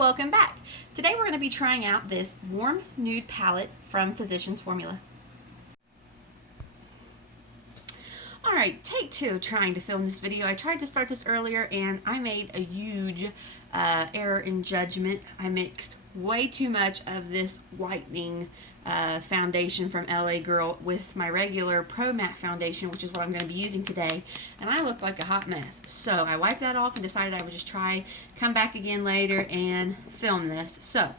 welcome back. Today we're going to be trying out this warm nude palette from Physicians Formula. Alright, take two trying to film this video. I tried to start this earlier and I made a huge error in judgment. I mixed way too much of this whitening foundation from LA Girl with my regular Pro.matte foundation, which is what I'm going to be using today, and I looked like a hot mess. So I wiped that off and decided I would just come back again later and film this. So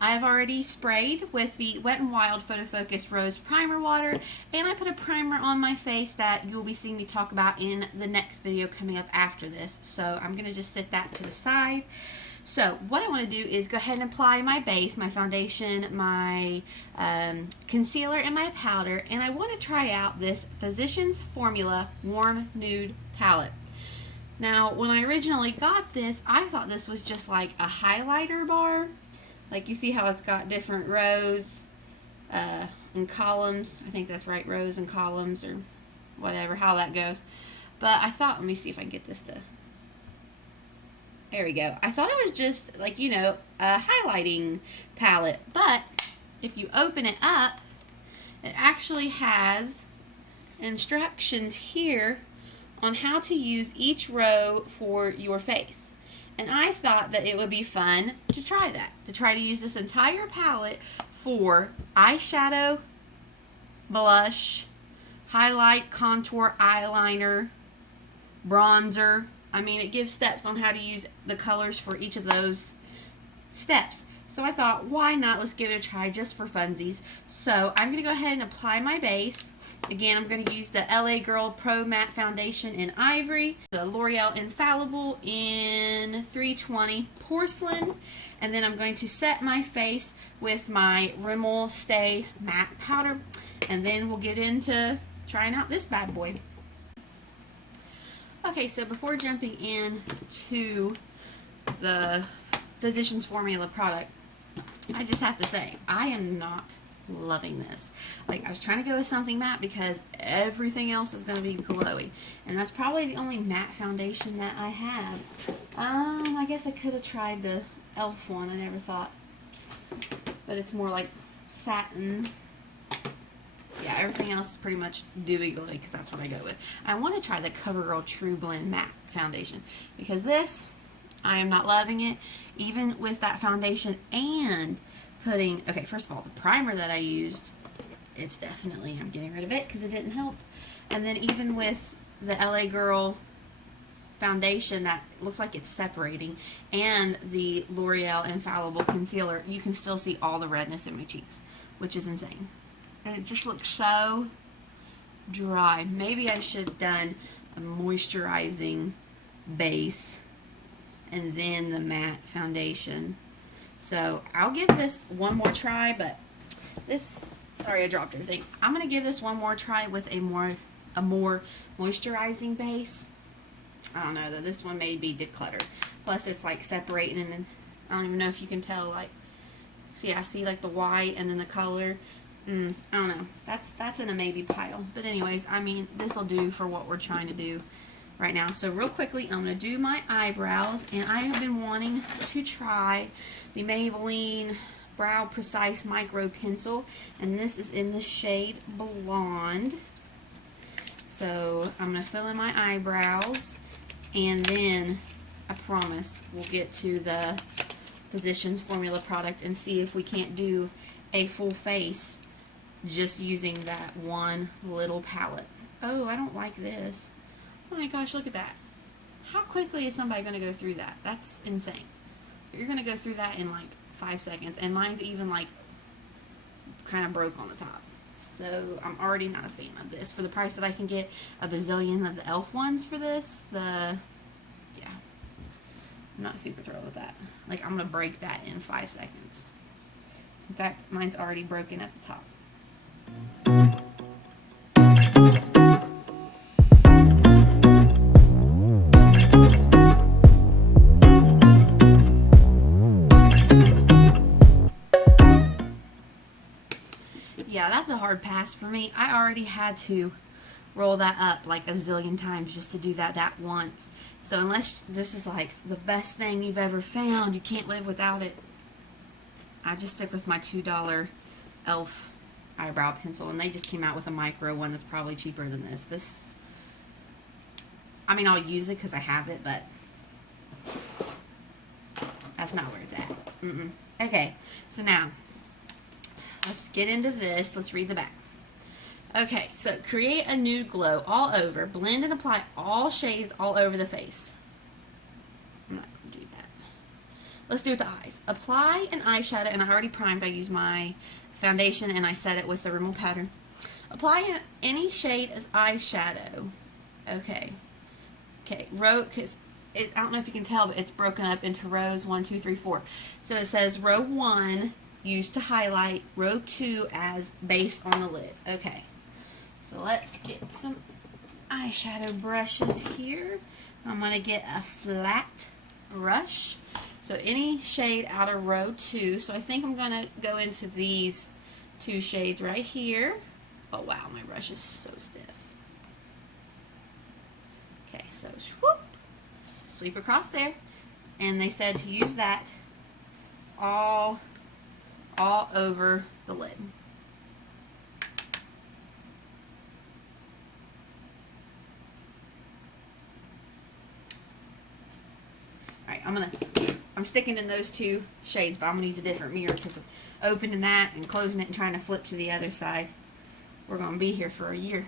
I have already sprayed with the Wet n Wild Photofocus Rose Primer Water, and I put a primer on my face that you will be seeing me talk about in the next video coming up after this. So I'm going to just set that to the side. So what I want to do is go ahead and apply my base, my foundation, my concealer, and my powder, and I want to try out this Physicians Formula Warm Nude Palette. Now, when I originally got this, I thought this was just like a highlighter bar. Like, you see how it's got different rows and columns. I think that's right, rows and columns or whatever, how that goes. But I thought, let me see if I can get this to... There we go. I thought it was just like, you know, a highlighting palette, but if you open it up, it actually has instructions here on how to use each row for your face. And I thought that it would be fun to try that, to try to use this entire palette for eyeshadow, blush, highlight, contour, eyeliner, bronzer. I mean, it gives steps on how to use the colors for each of those steps. So I thought, why not? Let's give it a try just for funsies. So I'm going to go ahead and apply my base. Again, I'm going to use the LA Girl Pro.matte Foundation in Ivory, the Loreal Infallible in 320 Porcelain, and then I'm going to set my face with my Rimmel Stay Matte Powder, and then we'll get into trying out this bad boy. Okay, so before jumping in to the Physicians Formula product, I just have to say, I am not loving this. Like, I was trying to go with something matte because everything else is going to be glowy. And that's probably the only matte foundation that I have. I guess I could have tried the e.l.f. one, I never thought. But it's more like satin. Yeah, everything else is pretty much dewy glowy because that's what I go with. I want to try the CoverGirl True Blend Matte Foundation because this, I am not loving it. Even with that foundation and putting, okay, first of all, the primer that I used, it's definitely, I'm getting rid of it because it didn't help. And then even with the LA Girl foundation that looks like it's separating, and the L'Oreal Infallible Concealer, you can still see all the redness in my cheeks, which is insane. And it just looks so dry. Maybe I should have done a moisturizing base and then the matte foundation. So I'll give this one more try, but this, sorry I dropped everything. I'm going to give this one more try with a more moisturizing base. I don't know though, this one may be decluttered. Plus it's like separating, and I don't even know if you can tell, like, see, I see like the white and then the color. I don't know. That's in a maybe pile. But anyways, I mean, this will do for what we're trying to do right now. So real quickly, I'm going to do my eyebrows. And I have been wanting to try the Maybelline Brow Precise Micro Pencil. And this is in the shade Blonde. So I'm going to fill in my eyebrows. And then, I promise, we'll get to the Physicians Formula product and see if we can't do a full face just using that one little palette. Oh, I don't like this. Oh my gosh, look at that. How quickly is somebody going to go through that? That's insane. You're going to go through that in like 5 seconds, and mine's even like kind of broke on the top. So I'm already not a fan of this. For the price that I can get a bazillion of the e.l.f. ones for this, yeah, I'm not super thrilled with that. Like, I'm going to break that in 5 seconds. In fact, mine's already broken at the top. Yeah, that's a hard pass for me. I already had to roll that up like a zillion times just to do that once. So unless this is like the best thing you've ever found, you can't live without it, I just stick with my $2 e.l.f. eyebrow pencil, and they just came out with a micro one that's probably cheaper than this. I mean, I'll use it because I have it, but that's not where it's at. Okay, so now let's get into this. Let's read the back. Okay, so create a nude glow all over. Blend and apply all shades all over the face. I'm not going to do that. Let's do it with the eyes. Apply an eyeshadow, and I already primed. I used my foundation, and I set it with the Rimmel pattern. Apply any shade as eyeshadow. Okay. Okay, row, because I don't know if you can tell, but it's broken up into rows 1, 2, 3, 4. So it says row 1 used to highlight, row 2 as base on the lid. Okay. So let's get some eyeshadow brushes here. I'm going to get a flat brush. So any shade out of row 2. So I think I'm going to go into these 2 shades right here. Oh wow, my brush is so stiff. Okay, so swoop, sweep across there. And they said to use that all over the lid. I'm sticking in those 2 shades, but I'm going to use a different mirror because of opening that and closing it and trying to flip to the other side. We're going to be here for a year.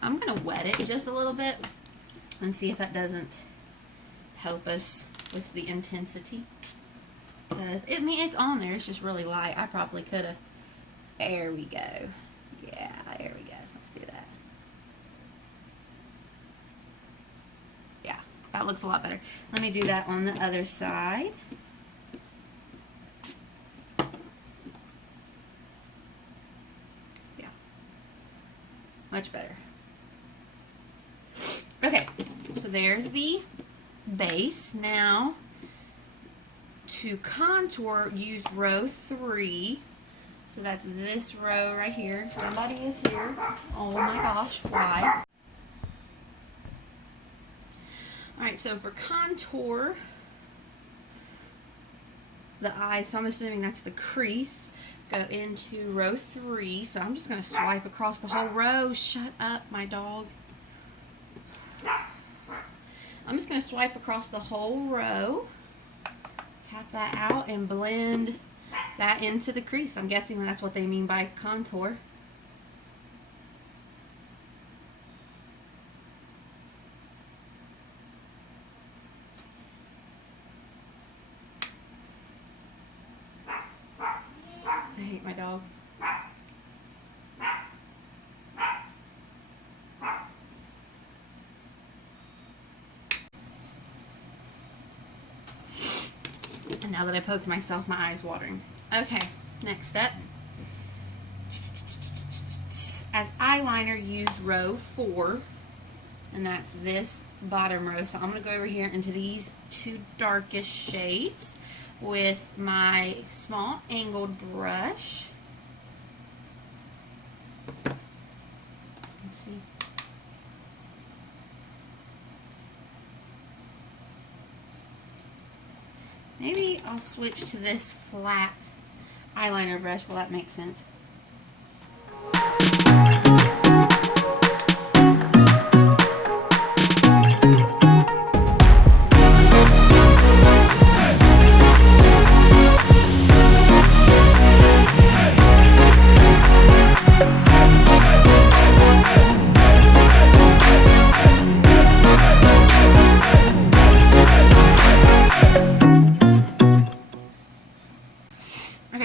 I'm going to wet it just a little bit and see if that doesn't help us with the intensity, because I mean, it's on there, it's just really light. I probably could have. There we go. Yeah, there we go. Let's do that. Yeah, that looks a lot better. Let me do that on the other side. Yeah, much better. Okay, so there's the base. Now to contour, use row 3. So that's this row right here. Somebody is here. Oh my gosh, why? Alright, so for contour the eye, so I'm assuming that's the crease, go into row 3. So I'm just going to swipe across the whole row. Shut up, my dog. I'm just going to swipe across the whole row, tap that out, and blend that into the crease. I'm guessing that's what they mean by contour. I hate my dog. And now that I poked myself, my eye's watering. Okay, next step. As eyeliner, use row 4, and that's this bottom row. So I'm going to go over here into these 2 darkest shades with my small angled brush. Let's see. Maybe I'll switch to this flat eyeliner brush. Will that make sense?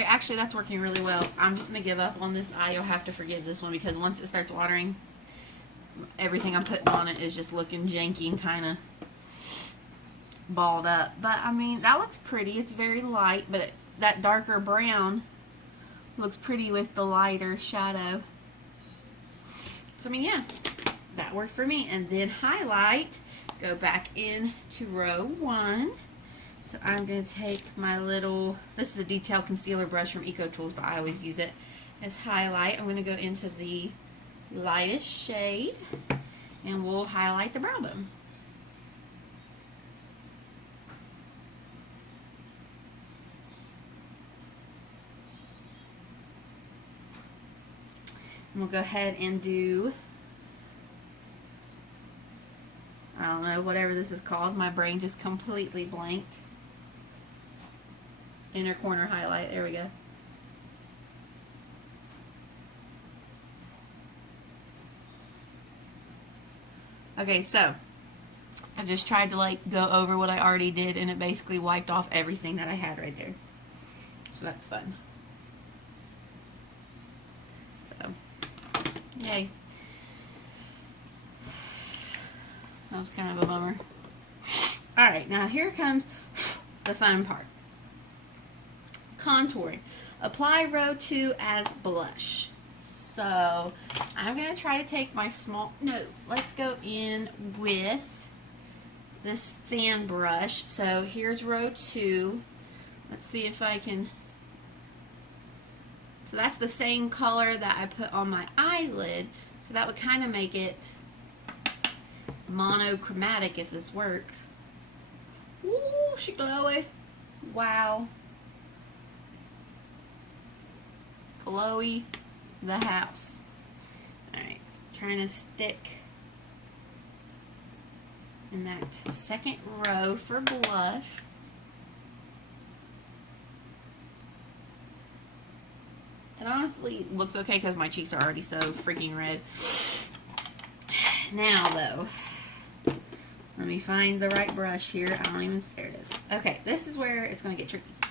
Actually, that's working really well. I'm just going to give up on this eye. You'll have to forgive this one because once it starts watering, everything I'm putting on it is just looking janky and kind of balled up. But, I mean, that looks pretty. It's very light, but that darker brown looks pretty with the lighter shadow. So I mean, yeah, that worked for me. And then highlight, go back into row 1. So I'm going to take my little, this is a detail concealer brush from Eco Tools, but I always use it as highlight. I'm going to go into the lightest shade and we'll highlight the brow bone. And we'll go ahead and do, I don't know, whatever this is called. My brain just completely blanked. Inner corner highlight. There we go. Okay, so I just tried to like go over what I already did, and it basically wiped off everything that I had right there. So that's fun. So, yay. That was kind of a bummer. Alright, now here comes the fun part. Contouring. Apply row 2 as blush. So I'm going to try to take my let's go in with this fan brush. So here's row 2. Let's see if I can, so that's the same color that I put on my eyelid. So that would kind of make it monochromatic if this works. Ooh, she glowy. Wow. Glowy the house. Alright, trying to stick in that second row for blush. It honestly looks okay because my cheeks are already so freaking red. Now though, let me find the right brush here. There it is. Okay, this is where it's going to get tricky. It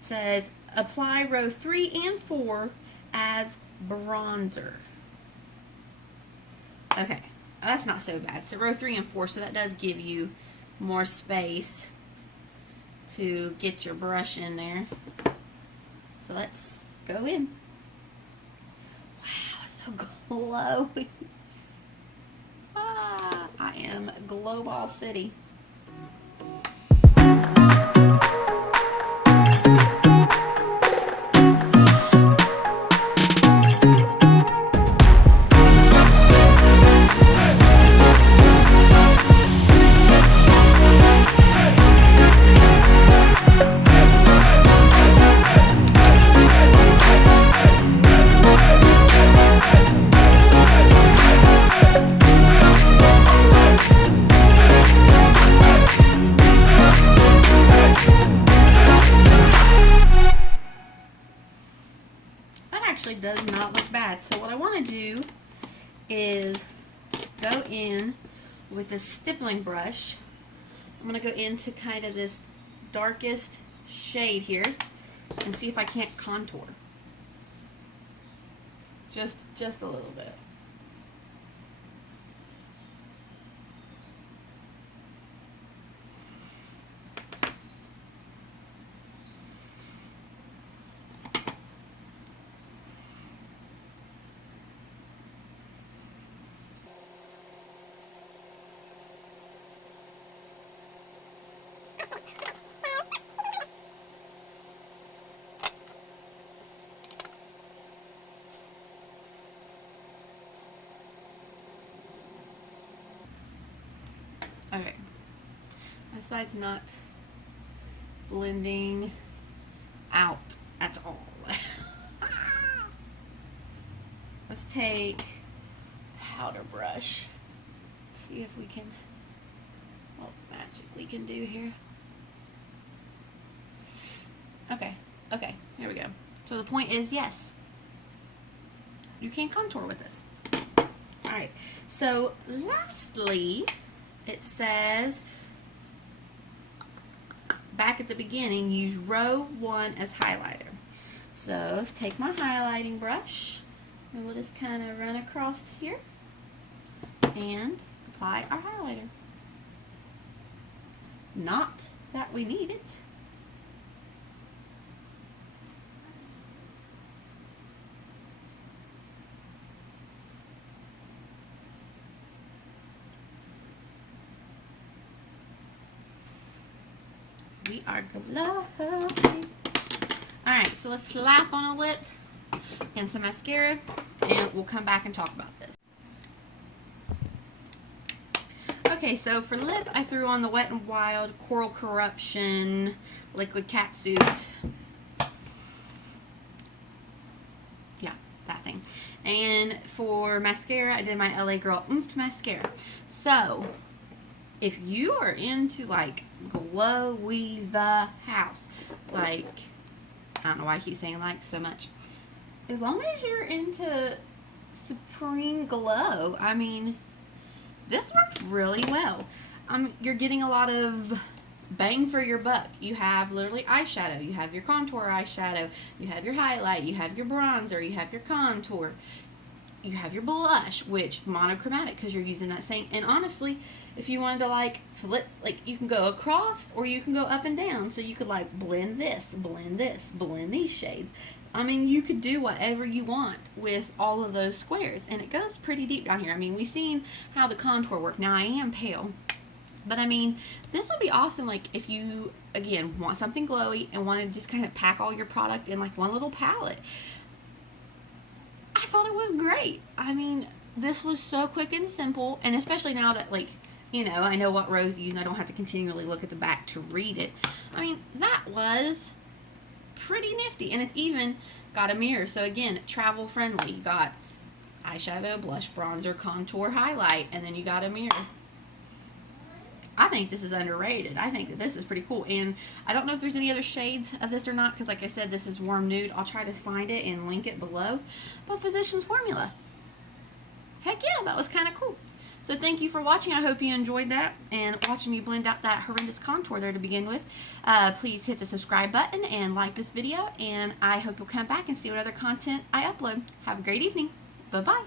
says apply row 3 and 4 as bronzer. Okay, that's not so bad. So row 3 and 4, so that does give you more space to get your brush in there. So let's go in. Wow, so glowy. Ah, I am Glow Ball City. Does not look bad. So what I want to do is go in with the stippling brush. I'm going to go into kind of this darkest shade here and see if I can't contour. Just a little bit. Okay, my side's not blending out at all. Let's take powder brush, see if we can, what magic we can do here. Okay, here we go. So the point is, yes, you can contour with this. Alright, so lastly, it says back at the beginning, use row 1 as highlighter. So let's take my highlighting brush and we'll just kind of run across here and apply our highlighter. Not that we need it. are glowy. Alright, so let's slap on a lip and some mascara, and we'll come back and talk about this. Okay, so for lip, I threw on the Wet n Wild Coral Corruption Liquid Catsuit. Yeah, that thing. And for mascara, I did my LA Girl Oomph mascara. So, if you are into, like, glowy the house, like, I don't know why I keep saying like so much. As long as you're into supreme glow, I mean, this worked really well. You're getting a lot of bang for your buck. You have literally eyeshadow, you have your contour eyeshadow, you have your highlight, you have your bronzer, you have your contour, you have your blush, which monochromatic because you're using that same. And honestly, if you wanted to like flip, like you can go across or you can go up and down, so you could like blend this, blend these shades. I mean, you could do whatever you want with all of those squares, and it goes pretty deep down here. I mean, we've seen how the contour worked. Now, I am pale, but I mean, this would be awesome, like, if you, again, want something glowy and want to just kind of pack all your product in, like, one little palette. I thought it was great. I mean, this was so quick and simple, and especially now that, like, you know, I know what rows to use, and I don't have to continually look at the back to read it. I mean, that was pretty nifty, and it's even got a mirror, so again, travel friendly. You got eyeshadow, blush, bronzer, contour, highlight, and then you got a mirror. I think this is underrated. I think that this is pretty cool, and I don't know if there's any other shades of this or not, because like I said, this is warm nude. I'll try to find it and link it below. But Physicians Formula, heck yeah, that was kind of cool. So thank you for watching. I hope you enjoyed that and watching me blend out that horrendous contour there to begin with. Please hit the subscribe button and like this video, and I hope you'll come back and see what other content I upload. Have a great evening. Bye-bye.